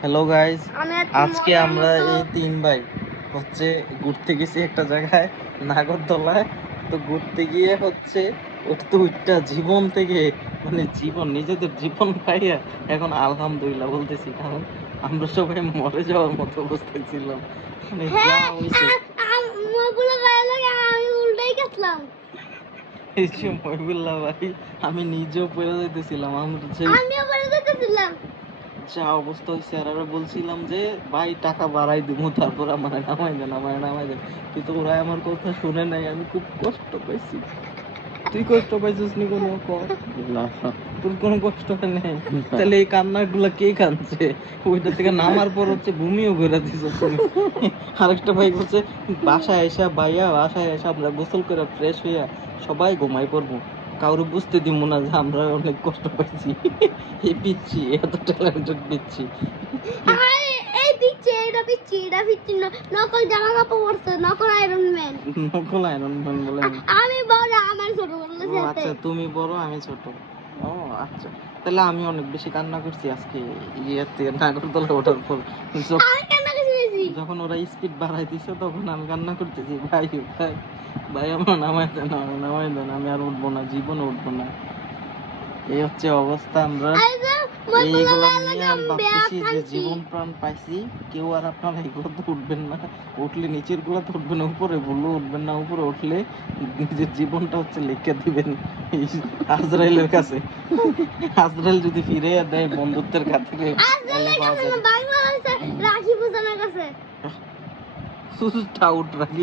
Hello guys আজকে আমরা এই তিন ভাই হচ্ছে ঘুরতে গেছি একটা জায়গায় নাগরদোলায়। তো ঘুরতে গিয়ে হচ্ছে ওটা তো ওইটা জীবন থেকে মানে জীবন নিজেদের জীবন পাইয়া এখন আলহামদুলিল্লাহ বলতেছি কারণ আমরা সবাই মরে যাওয়ার মতো অবস্থায় ছিলাম। মানে যা হ্যাঁ, হয়েছে এই ভাই আমি নিজেও পড়ে যাইতেছিলাম আমরা আমিও যেতেছিলাম। যা অবস্থা হয়েছে আর আরও বলছিলাম যে ভাই টাকা বাড়াই দিব তারপর আমার নামাই দেন আমার নামাই দেন। কিন্তু ওরা আমার কথা শুনে নাই আমি খুব কষ্ট পাইছি। তুই কষ্ট পাইছিস নি কোনো তোর কোনো কষ্ট হয় নাই? তাহলে এই কান্নাগুলো কে কাঁদছে? ওইটা থেকে নামার পর হচ্ছে ভূমিও ঘুরে দিছ আরেকটা ভাই বলছে বাসায় এসে ভাইয়া বাসায় এসে আমরা গোসল করে ফ্রেশ হইয়া সবাই ঘুমাই পড়ব। কাউরে বুঝতে দিব না যে আমরা অনেক কষ্ট পাইছি। এই পিচ্ছি এত ট্যালেন্টেড পিচ্ছি। এই পিচ্ছি, এটা পিচ্ছি, এটা পিচ্ছি না। নকল জামা কাপড় পরছে, নকল আয়রন ম্যান। নকল আয়রন ম্যান বলে। আমি বড়, আমার ছোটবেলা ও আচ্ছা তুমি বড় আমি ছোট। ও আচ্ছা তাহলে আমি অনেক বেশি কান্না করছি আজকে ইয়ে থেকে নাগরদোলা ওঠার পর। যখন- ওরা স্পিড বাড়াই দিছে তখন আমি কান্না করতেছি। ভাই ভাই। ভাই আমার নামাই দেন আমার নামাই দেন আমি আর উঠবো না জীবনে উঠবো না। এই হচ্ছে অবস্থা আমরা এই এইগুলো নিয়ে ভাবতেছি যে জীবন প্রাণ পাইছি কেউ আর আপনারা এগুলো তো উঠবেন না। উঠলে নিচেরগুলো তো উঠবেন না, উপরে বললেও উঠবেন না উপরে উঠলে নিজের জীবনটা হচ্ছে লিখে দিবেন এই আজরাইলের কাছে। আজরাইল যদি ফিরে দেয় বন্ধুত্বের খাতিরে কাছে রাখি পূজনের কাছে। টাউট রাখি